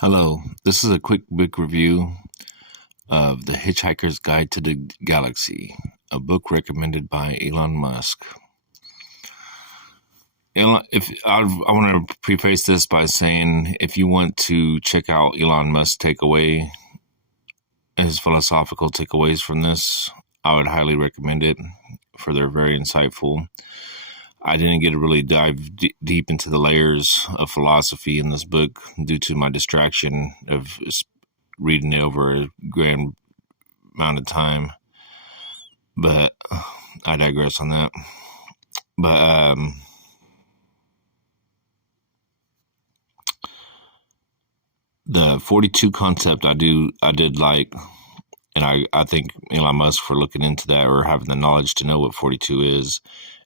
Hello, this is a quick book review of The Hitchhiker's Guide to the Galaxy, a book recommended by Elon Musk. I want to preface this by saying, if you want to check out Elon Musk's takeaway, his philosophical takeaways from this, I would highly recommend it, for they're very insightful. I didn't get to really dive deep into the layers of philosophy in this book due to my distraction of reading it over a grand amount of time. But I digress on that. But the 42 concept I did like, and I thank Elon Musk for looking into that or having the knowledge to know what 42 is,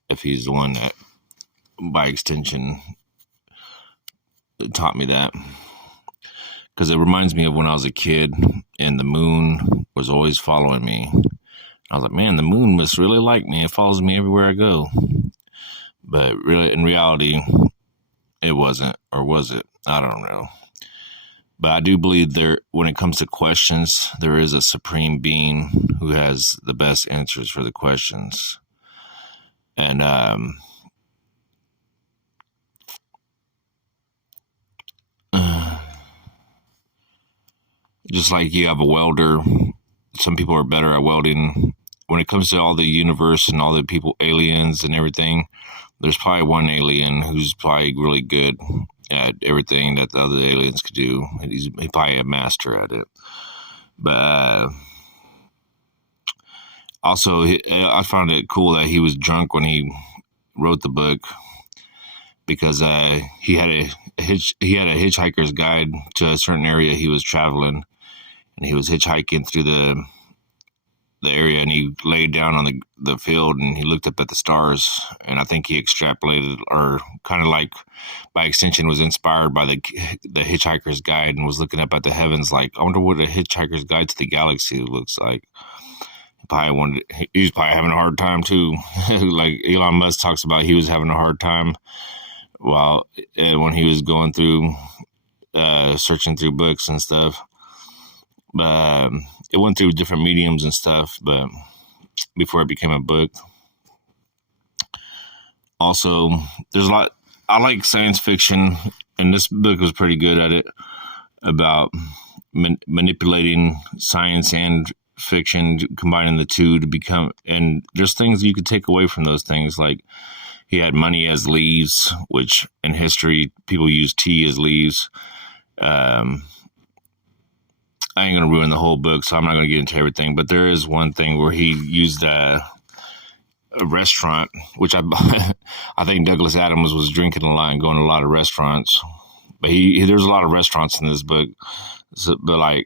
if he's the one that, by extension, taught me that. Because it reminds me of when I was a kid and the moon was always following me. I was like, man, the moon must really like me. It follows me everywhere I go. But really, in reality, it wasn't. Or was it? I don't know. But I do believe when it comes to questions, there is a supreme being who has the best answers for the questions. And just like you have a welder, some people are better at welding. When it comes to all the universe and all the people, aliens and everything, there's probably one alien who's probably really good at everything that the other aliens could do. He's probably a master at it. But also, I found it cool that he was drunk when he wrote the book, because he had a hitchhiker's guide to a certain area he was traveling, and he was hitchhiking through the area, and he laid down on the field and he looked up at the stars, and I think he extrapolated, or kind of like by extension was inspired by the Hitchhiker's Guide, and was looking up at the heavens like, I wonder what a Hitchhiker's Guide to the Galaxy looks like. He was probably having a hard time too. Like Elon Musk talks about, he was having a hard time when he was going through searching through books and stuff. But it went through different mediums and stuff, but before it became a book. Also, there's a lot. I like science fiction, and this book was pretty good at it, about manipulating science and fiction, combining the two to become. And there's things you could take away from those things, like he had money as leaves, which in history people use tea as leaves. I ain't going to ruin the whole book, so I'm not going to get into everything. But there is one thing where he used a restaurant, which I think DouglasAdams was drinking a lot and going to a lot of restaurants. But there's a lot of restaurants in this book. But like,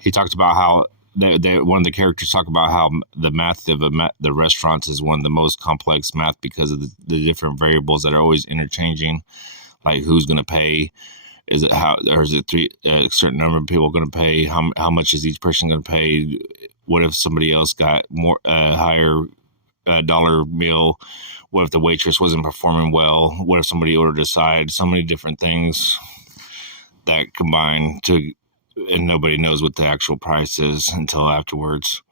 he talked about how one of the characters talk about how the math of the restaurants is one of the most complex math, because of the different variables that are always interchanging, like who's going to pay. Is it a certain number of people going to pay? How much is each person going to pay? What if somebody else got more higher dollar meal? What if the waitress wasn't performing well? What if somebody ordered a side? So many different things that combine to, and nobody knows what the actual price is until afterwards.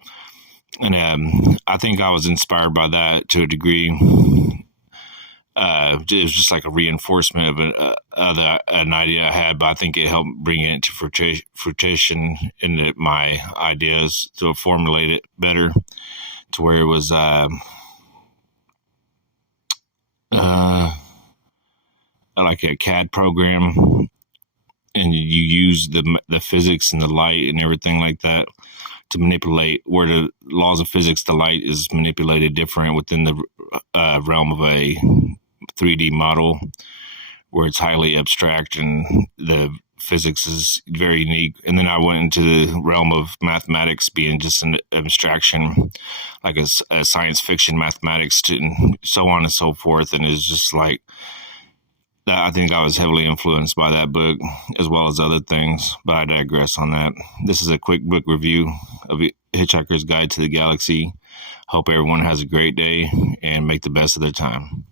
And I think I was inspired by that to a degree. It was just like a reinforcement of an idea I had, but I think it helped bring it into fruition into my ideas to formulate it better, to where it was like a CAD program, and you use the physics and the light and everything like that to manipulate, where the laws of physics, the light is manipulated different within the realm of a 3D model, where it's highly abstract and the physics is very unique. And then I went into the realm of mathematics being just an abstraction, like a science fiction mathematics, and so on and so forth. And it's just like, I think I was heavily influenced by that book, as well as other things, but I digress on that. This is a quick book review of Hitchhiker's Guide to the Galaxy. Hope everyone has a great day and make the best of their time.